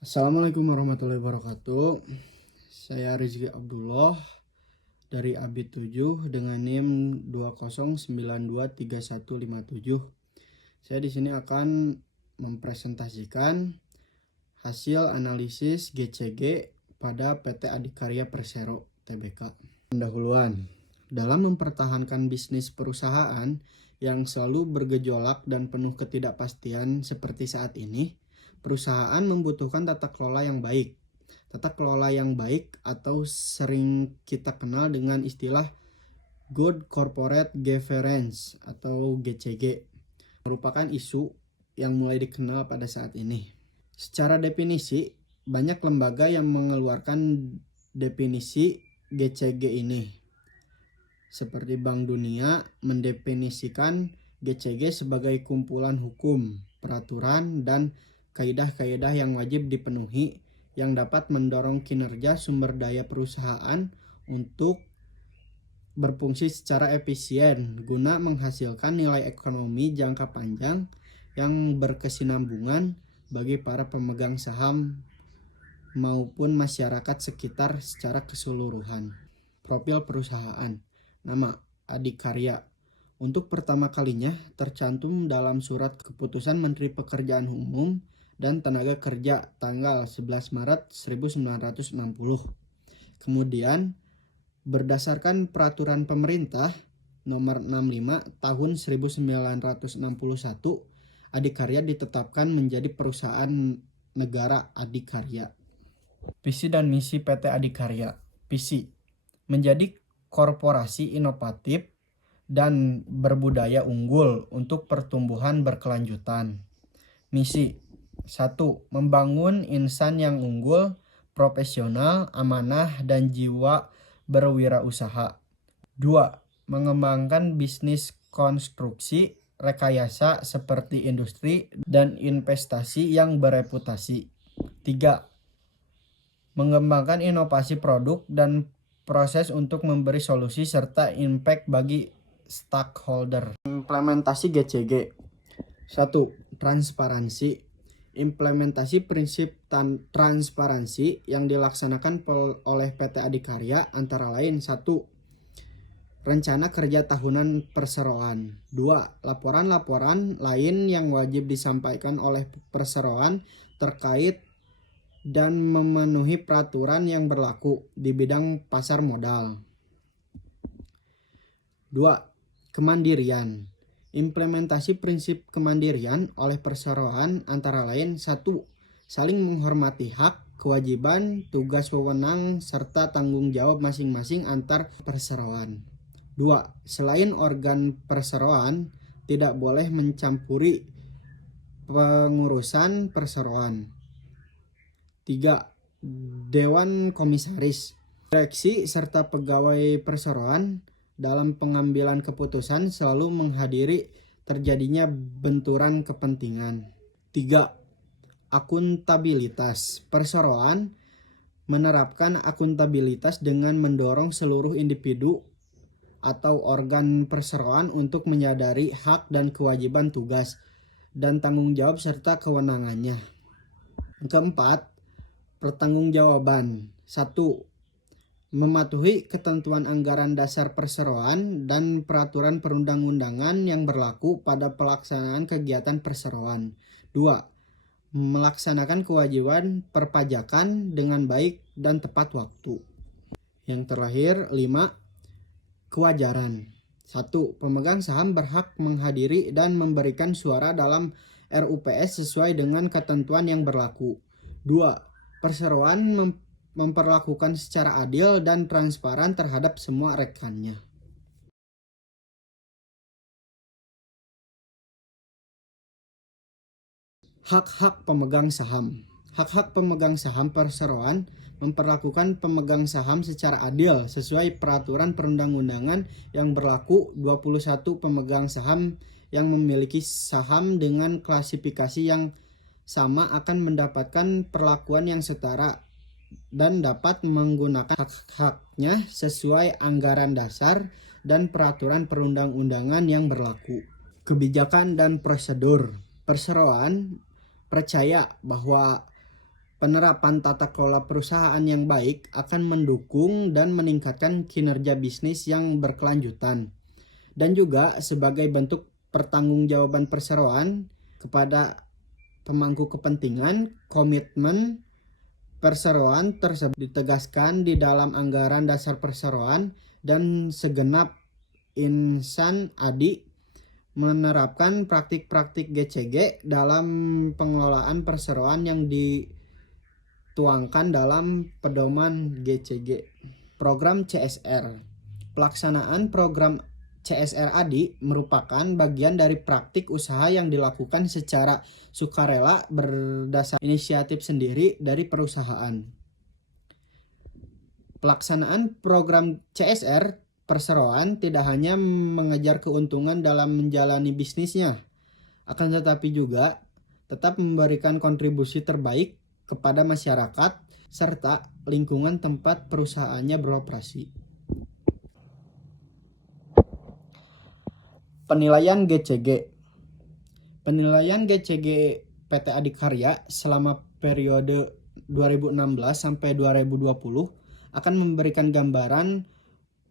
Assalamualaikum warahmatullahi wabarakatuh. Saya Rizky Abdullah dari Abid 7 dengan NIM 20923157. Saya di sini akan mempresentasikan hasil analisis GCG pada PT Adikarya Persero Tbk. Pendahuluan. Dalam mempertahankan bisnis perusahaan yang selalu bergejolak dan penuh ketidakpastian seperti saat ini, perusahaan membutuhkan tata kelola yang baik. Tata kelola yang baik atau sering kita kenal dengan istilah Good Corporate Governance atau GCG merupakan isu yang mulai dikenal pada saat ini. Secara definisi, banyak lembaga yang mengeluarkan definisi GCG ini. Seperti Bank Dunia mendefinisikan GCG sebagai kumpulan hukum, peraturan, dan kaidah-kaidah yang wajib dipenuhi yang dapat mendorong kinerja sumber daya perusahaan untuk berfungsi secara efisien guna menghasilkan nilai ekonomi jangka panjang yang berkesinambungan bagi para pemegang saham maupun masyarakat sekitar secara keseluruhan. Profil perusahaan. Nama Adikarya. Untuk pertama kalinya tercantum dalam Surat Keputusan Menteri Pekerjaan Umum dan Tenaga Kerja tanggal 11 Maret 1960. Kemudian berdasarkan Peraturan Pemerintah Nomor 65 Tahun 1961, Adikarya ditetapkan menjadi perusahaan negara Adikarya. Visi dan misi PT Adikarya. Visi: menjadi korporasi inovatif dan berbudaya unggul untuk pertumbuhan berkelanjutan. Misi: 1. Membangun insan yang unggul, profesional, amanah, dan jiwa berwirausaha. 2. Mengembangkan bisnis konstruksi, rekayasa seperti industri dan investasi yang bereputasi. 3. Mengembangkan inovasi produk dan proses untuk memberi solusi serta impact bagi stakeholder. Implementasi GCG. 1. Transparansi. Implementasi prinsip transparansi yang dilaksanakan oleh PT Adikarya antara lain: 1. Rencana kerja tahunan perseroan. 2. Laporan-laporan lain yang wajib disampaikan oleh perseroan terkait dan memenuhi peraturan yang berlaku di bidang pasar modal. 2. Kemandirian. Implementasi prinsip kemandirian oleh perseroan antara lain: 1. Saling menghormati hak, kewajiban, tugas wewenang, serta tanggung jawab masing-masing antar perseroan. 2. Selain organ perseroan, tidak boleh mencampuri pengurusan perseroan. 3. Dewan Komisaris. Direksi serta pegawai perseroan dalam pengambilan keputusan selalu menghadiri terjadinya benturan kepentingan. 3. Akuntabilitas. Perseroan menerapkan akuntabilitas dengan mendorong seluruh individu atau organ perseroan untuk menyadari hak dan kewajiban, tugas dan tanggung jawab serta kewenangannya. 4. Pertanggungjawaban. 1. Mematuhi ketentuan anggaran dasar perseroan dan peraturan perundang-undangan yang berlaku pada pelaksanaan kegiatan perseroan. 2. Melaksanakan kewajiban perpajakan dengan baik dan tepat waktu. Yang terakhir, 5. Kewajaran. 1. Pemegang saham berhak menghadiri dan memberikan suara dalam RUPS sesuai dengan ketentuan yang berlaku. 2. Perseroan memperlakukan secara adil dan transparan terhadap semua rekannya. Hak-hak pemegang saham. Hak-hak pemegang saham perseroan memperlakukan pemegang saham secara adil sesuai peraturan perundang-undangan yang berlaku. 21 pemegang saham yang memiliki saham dengan klasifikasi yang sama akan mendapatkan perlakuan yang setara dan dapat menggunakan hak-haknya sesuai anggaran dasar dan peraturan perundang-undangan yang berlaku. Kebijakan dan prosedur. Perseroan percaya bahwa Penerapan tata kelola perusahaan yang baik akan mendukung dan meningkatkan kinerja bisnis yang berkelanjutan, dan juga sebagai bentuk pertanggungjawaban perseroan kepada pemangku kepentingan. Komitmen perseroan tersebut ditegaskan di dalam anggaran dasar perseroan, dan segenap insan ADI menerapkan praktik-praktik GCG dalam pengelolaan perseroan yang dituangkan dalam pedoman GCG. Program CSR. Pelaksanaan program CSR ADI merupakan bagian dari praktik usaha yang dilakukan secara sukarela berdasar inisiatif sendiri dari perusahaan. Pelaksanaan program CSR perseroan tidak hanya mengejar keuntungan dalam menjalani bisnisnya, akan tetapi juga tetap memberikan kontribusi terbaik kepada masyarakat serta lingkungan tempat perusahaannya beroperasi. Penilaian GCG. Penilaian GCG PT Adikarya selama periode 2016 sampai 2020 akan memberikan gambaran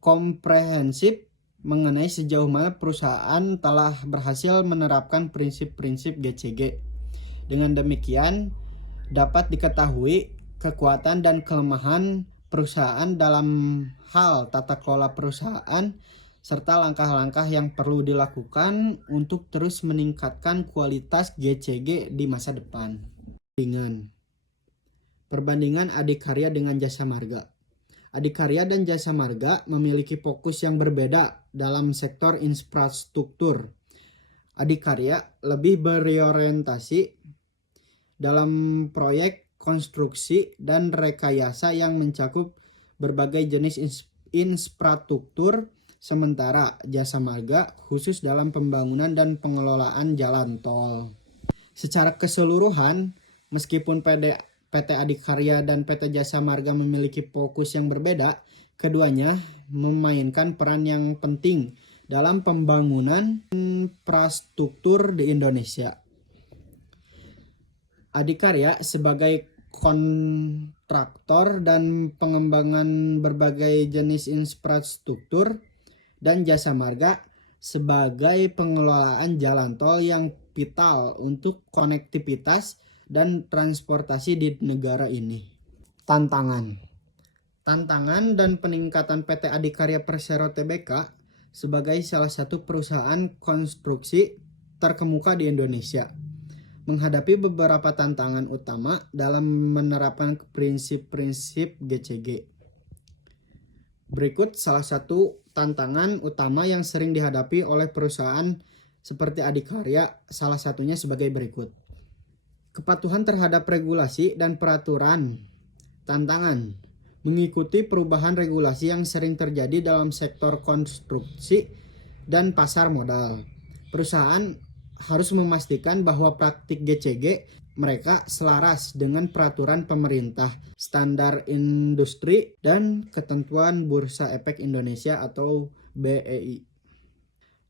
komprehensif mengenai sejauh mana perusahaan telah berhasil menerapkan prinsip-prinsip GCG. Dengan demikian, dapat diketahui kekuatan dan kelemahan perusahaan dalam hal tata kelola perusahaan, serta langkah-langkah yang perlu dilakukan untuk terus meningkatkan kualitas GCG di masa depan. Perbandingan Adikarya dengan Jasa Marga. Adikarya dan Jasa Marga memiliki fokus yang berbeda dalam sektor infrastruktur. Adikarya lebih berorientasi dalam proyek konstruksi dan rekayasa yang mencakup berbagai jenis infrastruktur, sementara Jasa Marga khusus dalam pembangunan dan pengelolaan jalan tol. Secara keseluruhan, meskipun PT Adikarya dan PT Jasa Marga memiliki fokus yang berbeda, keduanya memainkan peran yang penting dalam pembangunan infrastruktur di Indonesia. Adikarya sebagai kontraktor dan pengembangan berbagai jenis infrastruktur, dan Jasa Marga sebagai pengelolaan jalan tol yang vital untuk konektivitas dan transportasi di negara ini. Tantangan dan peningkatan PT Adikarya Persero Tbk sebagai salah satu perusahaan konstruksi terkemuka di Indonesia menghadapi beberapa tantangan utama dalam menerapkan prinsip-prinsip GCG. Berikut salah satu tantangan utama yang sering dihadapi oleh perusahaan seperti Adikarya, salah satunya sebagai berikut. Kepatuhan terhadap regulasi dan peraturan. Tantangan: mengikuti perubahan regulasi yang sering terjadi dalam sektor konstruksi dan pasar modal. Perusahaan harus memastikan bahwa praktik GCG mereka selaras dengan peraturan pemerintah, standar industri, dan ketentuan Bursa Efek Indonesia atau BEI.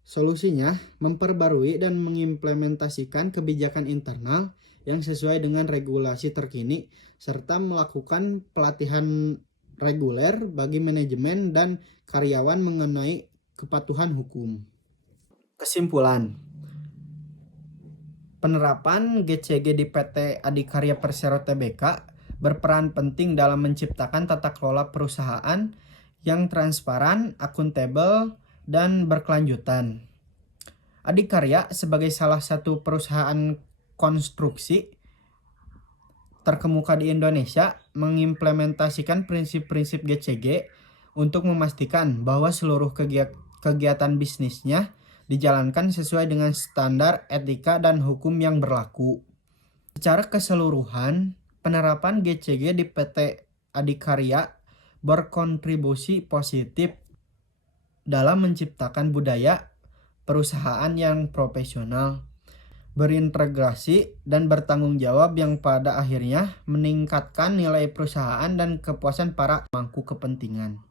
Solusinya, memperbarui dan mengimplementasikan kebijakan internal yang sesuai dengan regulasi terkini, serta melakukan pelatihan reguler bagi manajemen dan karyawan mengenai kepatuhan hukum. Kesimpulan: penerapan GCG di PT Adikarya Persero Tbk berperan penting dalam menciptakan tata kelola perusahaan yang transparan, akuntabel, dan berkelanjutan. Adikarya sebagai salah satu perusahaan konstruksi terkemuka di Indonesia mengimplementasikan prinsip-prinsip GCG untuk memastikan bahwa seluruh kegiatan bisnisnya dijalankan sesuai dengan standar etika dan hukum yang berlaku. Secara keseluruhan, penerapan GCG di PT Adikarya berkontribusi positif dalam menciptakan budaya perusahaan yang profesional, berintegrasi, dan bertanggung jawab yang pada akhirnya meningkatkan nilai perusahaan dan kepuasan para pemangku kepentingan.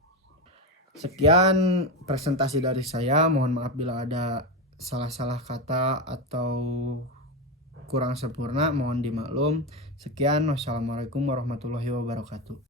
Sekian presentasi dari saya, mohon maaf bila ada salah-salah kata atau kurang sempurna mohon dimaklum. Sekian, wassalamualaikum warahmatullahi wabarakatuh.